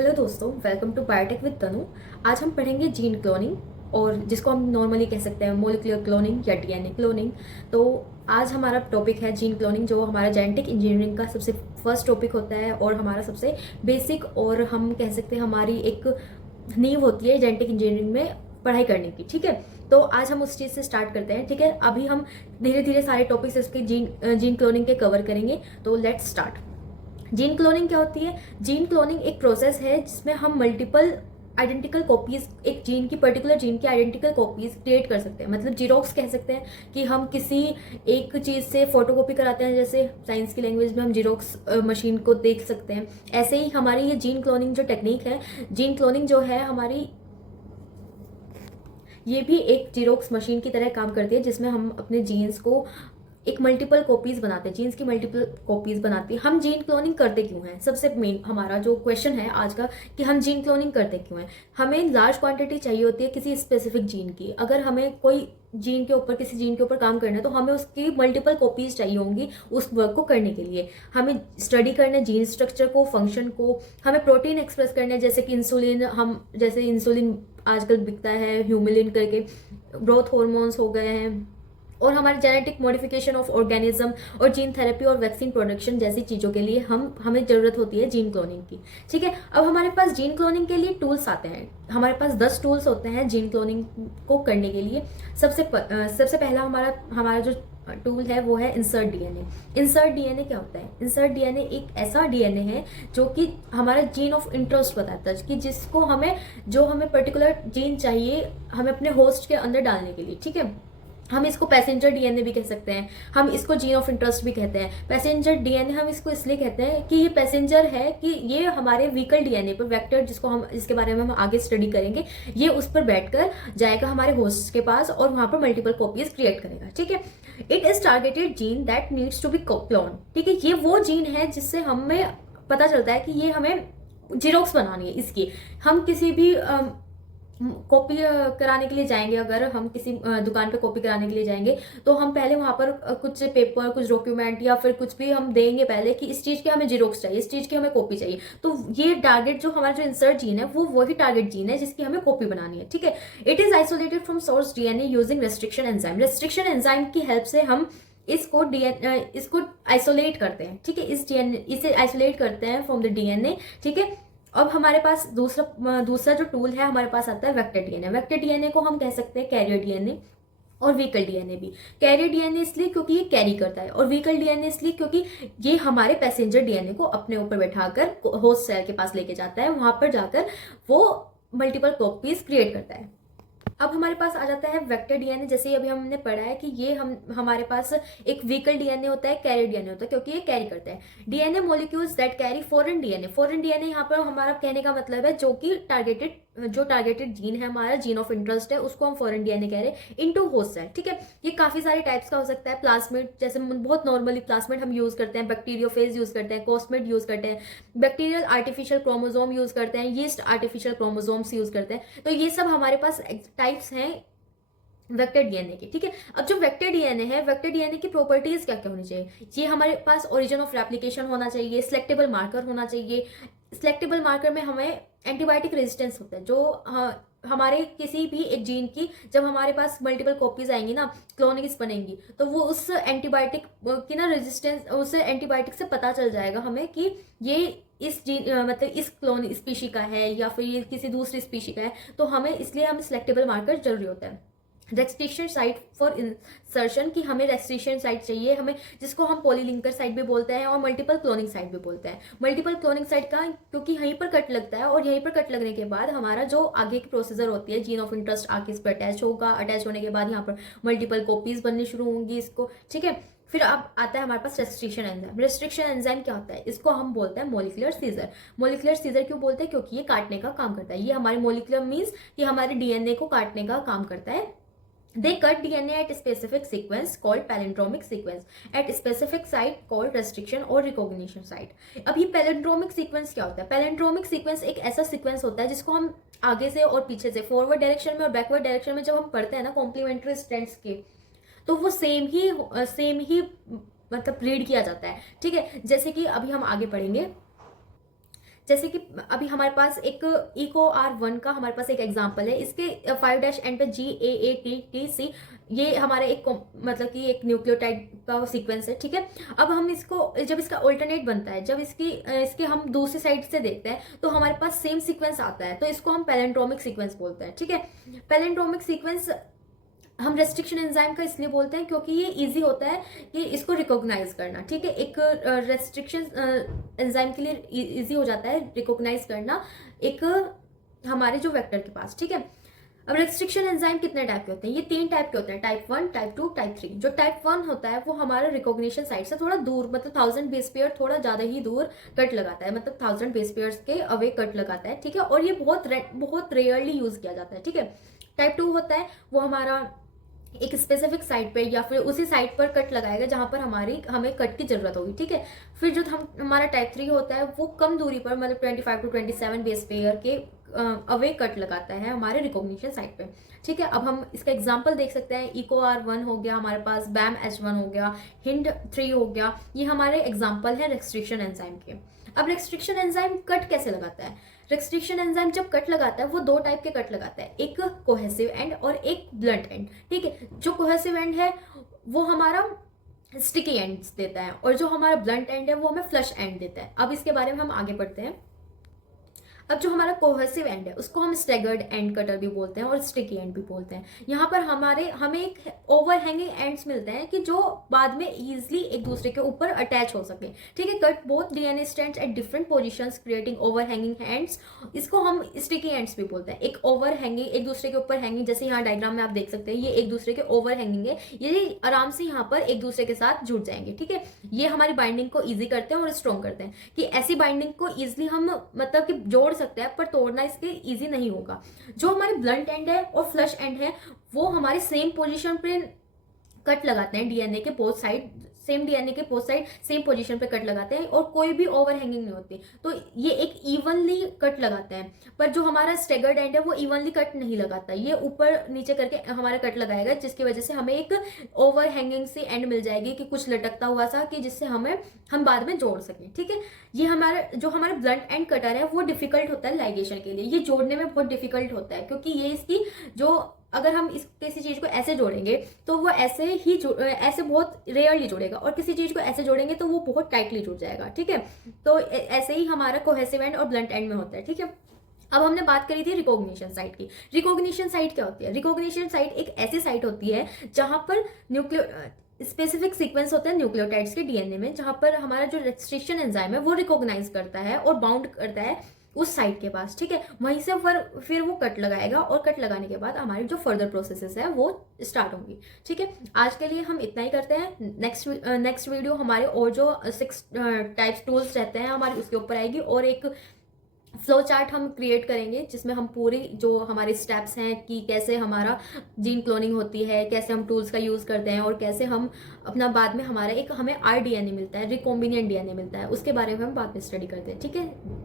Hello दोस्तों, welcome to biotech with तनु। आज हम पढ़ेंगे जीन क्लोनिंग, और जिसको हम नॉर्मली कह सकते हैं मोलिकुलर क्लोनिंग या डीएनए क्लोनिंग। तो आज हमारा टॉपिक है जीन क्लोनिंग, जो हमारा जेनेटिक इंजीनियरिंग का सबसे फर्स्ट टॉपिक होता है और हमारा सबसे बेसिक, और हम कह सकते हैं हमारी एक नींव होती है जेनेटिक इंजीनियरिंग में पढ़ाई करने की। ठीक है, तो आज हम उस चीज़ से स्टार्ट करते हैं। ठीक है, अभी हम धीरे धीरे सारे टॉपिक्स इसके जीन क्लोनिंग के कवर करेंगे। तो लेट्स स्टार्ट। जीन क्लोनिंग क्या होती है? जीन क्लोनिंग एक प्रोसेस है जिसमें हम मल्टीपल आइडेंटिकल कॉपीज, एक जीन की पर्टिकुलर जीन की आइडेंटिकल कॉपीज क्रिएट कर सकते हैं। मतलब जीरोक्स कह सकते हैं कि हम किसी एक चीज़ से फोटोकॉपी कराते हैं, जैसे साइंस की लैंग्वेज में हम जीरोक्स मशीन को देख सकते हैं। ऐसे ही हमारी ये जीन क्लोनिंग जो टेक्निक है, जीन क्लोनिंग जो है हमारी, ये भी एक जीरोक्स मशीन की तरह काम करती है, जिसमें हम अपने जीन्स को एक मल्टीपल कॉपीज बनाते हैं, जीन्स की मल्टीपल कॉपीज बनाती है। हम जीन क्लोनिंग करते क्यों हैं? सबसे मेन हमारा जो क्वेश्चन है आज का, कि हम जीन क्लोनिंग करते क्यों हैं। हमें लार्ज क्वांटिटी चाहिए होती है किसी स्पेसिफिक जीन की। अगर हमें कोई जीन के ऊपर, किसी जीन के ऊपर काम करना है, तो हमें उसकी मल्टीपल कॉपीज चाहिए होंगी उस वर्क को करने के लिए। हमें स्टडी करना है जीन स्ट्रक्चर को, फंक्शन को, हमें प्रोटीन एक्सप्रेस करना है, जैसे कि इंसुलिन। हम जैसे इंसुलिन आजकल बिकता है ह्यूमिलिन करके, ग्रोथ हॉर्मोन्स हो गए हैं, और हमारे जेनेटिक मॉडिफिकेशन ऑफ ऑर्गेनिज्म और जीन थेरेपी और वैक्सीन प्रोडक्शन जैसी चीज़ों के लिए हमें ज़रूरत होती है जीन क्लोनिंग की। ठीक है, अब हमारे पास जीन क्लोनिंग के लिए टूल्स आते हैं। हमारे पास 10 टूल्स होते हैं जीन क्लोनिंग को करने के लिए। सबसे पहला हमारा जो टूल है वो है इंसर्ट डीएनए। इंसर्ट डीएनए क्या होता है? इंसर्ट डीएनए एक ऐसा डीएनए है जो कि हमारा जीन ऑफ इंटरेस्ट बताता है, कि जिसको हमें पर्टिकुलर जीन चाहिए हमें अपने होस्ट के अंदर डालने के लिए। ठीक है, हम इसको पैसेंजर डीएनए भी कह सकते हैं, हम इसको जीन ऑफ इंटरेस्ट भी कहते हैं। पैसेंजर डीएनए हम इसको इसलिए कहते हैं कि ये पैसेंजर है, कि ये हमारे व्हीकल डीएनए पर, वेक्टर जिसके बारे में हम आगे स्टडी करेंगे, ये उस पर बैठकर जाएगा हमारे होस्ट के पास और वहां पर मल्टीपल कॉपीज क्रिएट करेगा। ठीक है, it is targeted gene that needs to be clone. ठीक है, ये वो जीन है जिससे हमें पता चलता है कि ये हमें जीरोक्स बनानी है इसकी। हम किसी भी कॉपी कराने के लिए जाएंगे, अगर हम किसी दुकान पे कॉपी कराने के लिए जाएंगे, तो हम पहले वहां पर कुछ पेपर, कुछ डॉक्यूमेंट या फिर कुछ भी हम देंगे पहले, कि इस चीज़ की हमें जीरोक्स चाहिए, इस चीज़ की हमें कॉपी चाहिए। तो ये टारगेट जो हमारा जो इंसर्ट जीन है, वो वही टारगेट जीन है जिसकी हमें कॉपी बनानी है। ठीक है, it is isolated from source DNA using restriction enzyme. Restriction enzyme की हेल्प से हम इसको आइसोलेट करते हैं। ठीक है, इसे आइसोलेट करते हैं फ्रॉम द डीएनए। ठीक है, अब हमारे पास दूसरा जो टूल है, हमारे पास आता है वेक्टर डीएनए। वेक्टर डीएनए को हम कह सकते हैं कैरियर डीएनए, और व्हीकल डीएनए भी। कैरियर डीएनए इसलिए क्योंकि ये कैरी करता है, और व्हीकल डीएनए इसलिए क्योंकि ये हमारे पैसेंजर डीएनए को अपने ऊपर बैठाकर होस्ट सेल के पास लेके जाता है, वहां पर जाकर वो मल्टीपल कॉपीज क्रिएट करता है। अब हमारे पास आ जाता है वेक्टर डीएनए। जैसे अभी हमने पढ़ा है कि ये हमारे पास एक व्हीकल डीएनए होता है, कैरियर डीएनए होता है, क्योंकि ये कैरी करता है। DNA molecules that carry foreign DNA. Foreign DNA यहाँ पर हमारा कहने का मतलब है जो टारगेटेड जीन है, हमारा जीन ऑफ इंटरेस्ट है, उसको हम फॉरेन डीएनए कह रहे हैं, इनटू होस्ट सेल। ठीक है, ये काफी सारे टाइप्स का हो सकता है। प्लास्मिड, जैसे बहुत नॉर्मली प्लास्मिड हम यूज करते हैं, बैक्टीरियोफेज यूज करते हैं, कॉस्मिड यूज करते हैं, बैक्टीरियल आर्टिफिशियल क्रोमोसोम यूज करते हैं, यीस्ट आर्टिफिशियल क्रोमोसोम्स यूज करते हैं। तो ये सब हमारे पास टाइप्स हैं वेक्टर डीएनए की। ठीक है, अब जो वेक्टर डीएनए है, वेक्टर डीएनए की प्रॉपर्टीज क्या क्या होनी चाहिए? ये हमारे पास ओरिजिन ऑफ रेप्लिकेशन होना चाहिए, सिलेक्टेबल मार्कर होना चाहिए। सिलेक्टेबल मार्कर में हमें एंटीबायोटिक रेजिस्टेंस होता है, जो हमारे किसी भी एक जीन की, जब हमारे पास मल्टीपल कॉपीज आएंगी ना, क्लोनिंग्स बनेंगी, तो वो उस एंटीबायोटिक की ना रेजिस्टेंस, उस एंटीबायोटिक से पता चल जाएगा हमें कि ये इस जीन मतलब इस क्लोन स्पीशी का है या फिर ये किसी दूसरी स्पीशी का है। तो इसलिए हमें सिलेक्टेबल मार्कर जरूरी होता है। रेस्ट्रिक्शन साइट फॉर इंसर्शन, की हमें रेस्ट्रिक्शन साइट चाहिए, हमें जिसको हम पॉलीलिंकर साइट भी बोलते हैं और मल्टीपल क्लोनिंग साइट भी बोलते हैं। मल्टीपल क्लोनिंग साइट का क्योंकि यहीं पर कट लगता है, और यहीं पर कट लगने के बाद हमारा जो आगे की प्रोसीजर होती है, जीन ऑफ इंटरेस्ट आके इस पर अटैच होगा, अटैच होने के बाद यहाँ पर मल्टीपल कॉपीज बननी शुरू होंगी इसको। ठीक है, फिर अब आता है हमारे पास रेस्ट्रिक्शन एंजाइम। रेस्ट्रिक्शन एंजाइम क्या होता है? इसको हम बोलते हैं मोलिकुलर सीजर। मोलिकुलर सीजर क्यों बोलते हैं? क्योंकि ये काटने का काम करता है। ये हमारे मोलिकुलर मीन्स कि हमारे डीएनए को काटने का काम करता है। They cut DNA at a specific sequence called palindromic sequence at a specific site called restriction और recognition site. अब ये palindromic sequence क्या होता है? palindromic sequence एक ऐसा sequence होता है जिसको हम आगे से और पीछे से, फॉरवर्ड डायरेक्शन में और बैकवर्ड डायरेक्शन में जब हम पढ़ते हैं ना कॉम्प्लीमेंट्री स्ट्रैंड्स के, तो वो सेम ही मतलब रीड किया जाता है। ठीक है, जैसे कि अभी हम आगे पढ़ेंगे, जैसे कि अभी हमारे पास एक EcoR1 का हमारे पास एक एग्जांपल है, इसके 5' पे GAATTC, ये हमारे एक मतलब कि एक न्यूक्लियोटाइड का सीक्वेंस है, ठीक है। अब हम इसको जब इसका ऑल्टरनेट बनता है, जब इसके हम दूसरी साइड से देखते हैं तो हमारे पास सेम सीक्वेंस आता है, तो इसको हम पैलेंड्रोमिक सीक्वेंस बोलते हैं, ठीक है। पैलेंड्रोमिक सीक्वेंस हम रेस्ट्रिक्शन एंजाइम का इसलिए बोलते हैं क्योंकि ये इजी होता है कि इसको रिकॉग्नाइज करना, ठीक है। एक रेस्ट्रिक्शन एंजाइम के लिए इजी हो जाता है रिकॉग्नाइज करना एक हमारे जो वेक्टर के पास, ठीक है। अब रेस्ट्रिक्शन एंजाइम कितने टाइप के होते हैं? ये 3 टाइप के होते हैं, टाइप 1, टाइप 2, टाइप 3। जो टाइप 1 होता है वो हमारा रिकॉग्निशन साइट से थोड़ा दूर, मतलब 1000 बेस पेयर थोड़ा ज्यादा ही दूर कट लगाता है, मतलब 1000 बेस पेयर्स के अवे कट लगाता है, ठीक है। और ये बहुत रेयरली यूज किया जाता है, ठीक है। टाइप 2 होता है वो हमारा एक स्पेसिफिक साइट पे या फिर उसी साइट पर कट लगाएगा जहां पर हमें कट की जरूरत होगी, ठीक है। फिर जो हमारा टाइप 3 होता है वो कम दूरी पर, मतलब 25 to 27 बेस पेयर के अवे कट लगाता है हमारे रिकॉग्निशन साइट पे, ठीक है। अब हम इसका एग्जांपल देख सकते हैं, EcoR1 हो गया हमारे पास, BAMH1 हो गया, HIND3 हो गया, ये हमारे एग्जांपल है रेस्ट्रिक्शन एंजाइम के। अब रेस्ट्रिक्शन एंजाइम कट कैसे लगाता है? रेस्ट्रिक्शन एंजाइम जब कट लगाता है वो 2 टाइप के कट लगाता है, एक कोहेसिव एंड और एक ब्लंट एंड, ठीक है। जो कोहेसिव एंड है वो हमारा स्टिकी एंड्स देता है और जो हमारा ब्लंट एंड है वो हमें फ्लश एंड देता है। अब इसके बारे में हम आगे बढ़ते हैं। अब जो हमारा कोहेसिव एंड है उसको हम स्टेगर्ड एंड कटर भी बोलते हैं और स्टिकी एंड भी बोलते हैं। यहाँ पर हमें एक ओवरहैंगिंग एंड्स मिलते हैं कि जो बाद में इजिली एक दूसरे के ऊपर अटैच हो सके, ठीक है। Cut both DNA strands at different positions creating overhanging ends, इसको हम स्टिकी एंड्स भी बोलते हैं। एक ओवरहैंगिंग, एक दूसरे के ऊपर हैंगिंग, जैसे यहाँ डायग्राम में आप देख सकते हैं ये एक दूसरे के ओवरहैंगिंग है, ये आराम से यहाँ पर एक दूसरे के साथ जुड़ जाएंगे, ठीक है। ये हमारी बाइंडिंग को ईजी करते हैं और स्ट्रॉन्ग करते हैं कि ऐसी बाइंडिंग को ईजिली हम मतलब कि जोड़ सकते हैं, पर तोड़ना इसके इजी नहीं होगा। जो हमारे ब्लंट एंड है और फ्लश एंड है वो हमारे सेम पोजीशन पे कट लगाते हैं, डीएनए के बोथ साइड, सेम डीएनए के बोथ साइड सेम पोजीशन पे कट लगाते हैं और कोई भी ओवरहैंगिंग नहीं होती, तो ये एक इवनली कट लगाते हैं। पर जो हमारा स्टेगर्ड एंड है वो इवनली कट नहीं लगाता, ये ऊपर नीचे करके हमारा कट लगाएगा, जिसकी वजह से हमें एक ओवरहैंगिंग सी एंड मिल जाएगी कि कुछ लटकता हुआ सा, कि जिससे हम बाद में जोड़ सकें, ठीक है। ये हमारा ब्लंट एंड कटर है वो डिफिकल्ट होता है लाइगेशन के लिए, ये जोड़ने में बहुत डिफिकल्ट होता है क्योंकि ये इसकी जो अगर हम किसी चीज को ऐसे जोड़ेंगे तो वो ऐसे बहुत रेयरली जुड़ेगा, और किसी चीज को ऐसे जोड़ेंगे तो वो बहुत टाइटली जुड़ जाएगा, ठीक है। तो ऐसे ही हमारा कोहेसिव एंड और ब्लंट एंड में होता है, ठीक है। अब हमने बात करी थी रिकॉग्निशन साइट की। रिकॉग्निशन साइट क्या होती है? रिकॉग्निशन साइट एक ऐसी साइट होती है जहां पर स्पेसिफिक सीक्वेंस होते हैं न्यूक्लियोटाइड्स के डीएनए में, जहां पर हमारा जो रेस्ट्रिक्शन एंजाइम है वो रिकॉग्नाइज करता है और बाउंड करता है उस साइट के पास, ठीक है। वहीं से फिर वो कट लगाएगा और कट लगाने के बाद हमारी जो फर्दर प्रोसेसेस है वो स्टार्ट होंगी, ठीक है। आज के लिए हम इतना ही करते हैं। नेक्स्ट वीडियो हमारे और जो 6 टाइप्स टूल्स रहते हैं हमारे उसके ऊपर आएगी, और एक फ्लो चार्ट हम क्रिएट करेंगे जिसमें हम पूरी जो हमारे स्टेप्स हैं कि कैसे हमारा जीन क्लोनिंग होती है, कैसे हम टूल्स का यूज करते हैं और कैसे हम अपना बाद में हमें RDNA मिलता है, रिकॉम्बिनेंट DNA मिलता है, उसके बारे में हम बाद में स्टडी करते हैं, ठीक है।